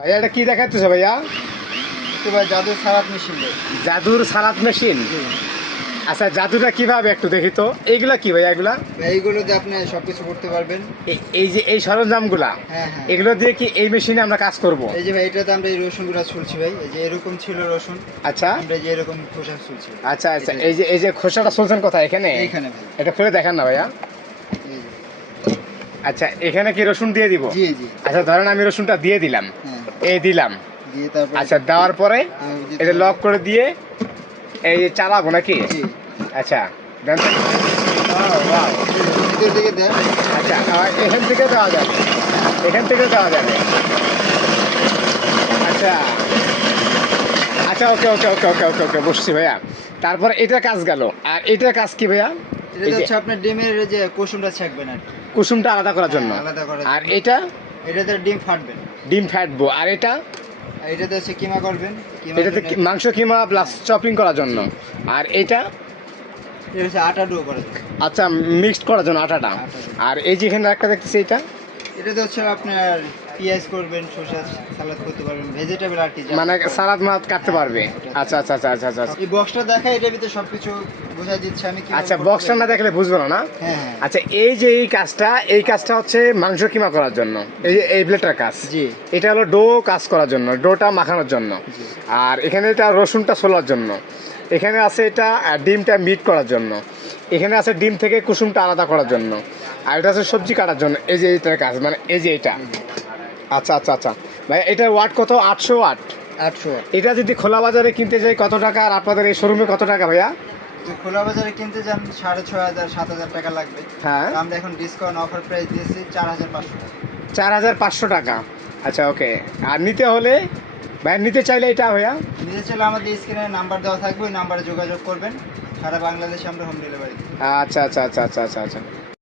ভাইয়া এটা কি দেখাচ্ছ ভাইয়া? তো ভাই জাদু সারাত মেশিন জাদুর সালাদ মেশিন? আচ্ছা জাদুটা কীভাবে একটু দেখি তো? এইগুলা কি ভাইয়া এগুলা এইগুলোতে আপনি সবকিছু করতে পারবেন। এই- যে এই সরঞ্জামগুলা হ্যাঁ হ্যাঁ। এগুলো দিয়ে কি এই মেশিনে আমরা কাজ করব? এই যে ভাই এটাতে আমরা এই রসুনগুলা ছুলছি ভাই। এই যে এরকম ছিল রসুন আচ্ছা। আমরা যে এরকম খোসা ছুলছি আচ্ছা আচ্ছা। এই যে এই যে খোসাটা চলছেন কোথায়? এখানে? এইখানে এটা খুলে দেখান না ভাইয়া। আচ্ছা এখানে কি রসুন দিয়ে দিব? জি জি। আচ্ছা ধরেন আমি রসুনটা দিয়ে দিলাম। হ্যাঁ। এই দিলাম। দিয়ে তারপর আচ্ছা দেওয়ার পরে এটা লক করে দিয়ে এই যে চালাবো নাকি? আচ্ছা আচ্ছা এখান থেকে দেওয়া যাবে। এখান থেকে দেওয়া যাবে। আচ্ছা। আচ্ছা ওকে ওকে ওকে ওকে ওকে ওকে বসছি ভাইয়া। তারপর এটা কাজ গেল। আর এটা কাজ কি ভাইয়া? এটা হচ্ছে আপনার ডিমের যে কুসুমটা ছাকবেন আর কি। কুসুমটা আলাদা করার জন্য। হ্যাঁ, আলাদা করার আর এটা? এটাতে ডিম ফাটবে ডিম ফাটবো। আর এটা? এটাতে হচ্ছে কিমা করবেন এটাতে মাংস কিমা প্লাস চপিং করার জন্য। আর এটা? এটা আটা ডো করার জন্য। আচ্ছা মিক্সড করার জন্য আটাটা। আর এই যেখানে একটা দেখতেছি এটা? তো হচ্ছে আপনার পেঁয়াজ করবেন শসা সালাদ করতে পারবেন ভেজিটেবল আর কি মানে সালাদ মাছ কাটতে পারবে। আচ্ছা আচ্ছা আচ্ছা আচ্ছা আচ্ছা। এই বক্সটা দেখা এটার ভিতরে সবকিছু বোঝাই দিচ্ছে আমি কীভাবে আচ্ছা বক্সটা না দেখলে বুঝব না না? হ্যাঁ হ্যাঁ। আচ্ছা এই যে এই কাজটা এই কাজটা হচ্ছে মাংস কিমা করার জন্য। এই যে এই ব্লেডটার কাজ। জি। এটা হলো ডো কাজ করার জন্য ডোটা মাখানোর জন্য। আর এখানে এটা রসুনটা ছোলার জন্য। এখানে আছে এটা ডিমটা মিট করার জন্য। এখানে আছে ডিম থেকে কুসুমটা আলাদা করার জন্য। আর এটা আছে সবজি কাটার জন্য। এই যে এইটার কাজ মানে এই যে এটা আচ্ছা আচ্ছা আচ্ছা। ভাই এটার ওয়াট কত? আটশো ওয়াট। আটশো এটা যদি খোলা বাজারে কিনতে যাই কত টাকা? আর আপনাদের এই শোরুমে কত টাকা ভাইয়া? খোলা বাজারে কিনতে যান সাড়ে ছয় হাজার সাত হাজার টাকা লাগবে। হ্যাঁ। আমরা এখন ডিসকাউন্ট অফার প্রাইস দিয়েছি চার হাজার পাঁচশো। চার হাজার পাঁচশো টাকা। আচ্ছা ওকে। আর নিতে হলে ভাই নিতে চাইলে এটা ভাইয়া? নিজে চলে আমাদের স্ক্রিনে নাম্বার দেওয়া থাকবে ওই নাম্বারে যোগাযোগ করবেন। সারা বাংলাদেশে আমরা হোম ডেলিভারি আচ্ছা আচ্ছা আচ্ছা আচ্ছা আচ্ছা আচ্ছা।